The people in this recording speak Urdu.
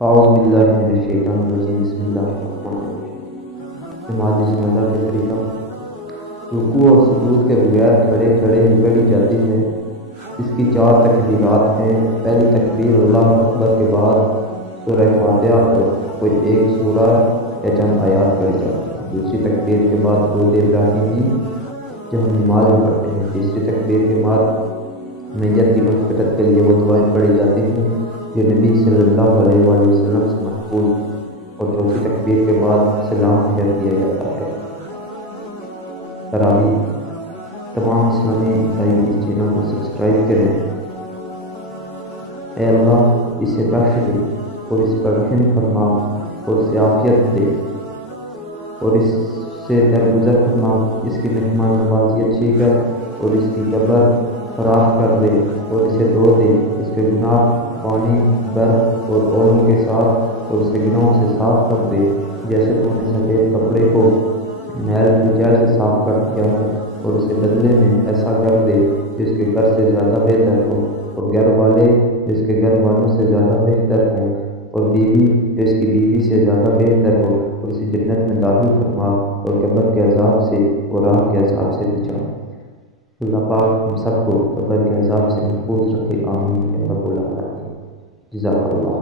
اعوذ باللہ من الشیطان الرجیم بسم اللہ الرحمن الرحیم۔ نماز جنازہ کا طریقہ رکوع اور سجود کے بغیر کھڑے کھڑے ہی پڑھی جاتی ہے۔ اس کی 4 تکبیرات ہیں۔ پہلی تکبیر اللہ اکبر کے بعد سورہ فاتحہ اور کوئی ایک سورہ یا چند آیات پڑھی جاتی ہے۔ دوسری تکبیر کے بعد درود ابراہیمی جو ہم نماز میں پڑھتے ہیں۔ تیسری تکبیر کے بعد میت کی مغفرت کے لیے وہ دعائیں پڑھی جاتی ہیں جو نبی صلی اللہ علیہ وآلہ وسلم سے محفوظ، اور چوتھی تکبیر کے بعد سلام پھیر دیا جاتا ہے۔ تراویح تمام اسلامی بھائی اس چینل کو سبسکرائب کریں۔ اے اللہ اسے بخش دے اور اس پر رحم فرما اور اسے عافیت دے اور اس سے درگزر فرما، اس کی مہمان نوازی اچھی کر اور اس کی قبر فراخ کر دے اور اسے دھو دے، اس کے گناہ پانی برف اور اولو کے ساتھ اور اس کے گناہوں سے صاف کر دے، جیسے تو نے سفید کپڑے کو میل کچیل سے صاف کر دیا ہے، اور اسے بدلے میں ایسا کر دے جو اس کے گھر سے زیادہ بہتر ہو، اور گھر والے جو اس کے گھر والوں سے زیادہ بہتر ہوں، اور بیوی جو اس کی بیوی سے زیادہ بہتر ہو، اور اسے جنت میں داخل فرما اور قبر کے عذاب سے اور آگ کے عذاب سے بچا۔ اللہ پاک ہم سب کو قبر کے عذاب سے محفوظ رکھے، آمین یا رب العالمین۔ جزاک اللہ۔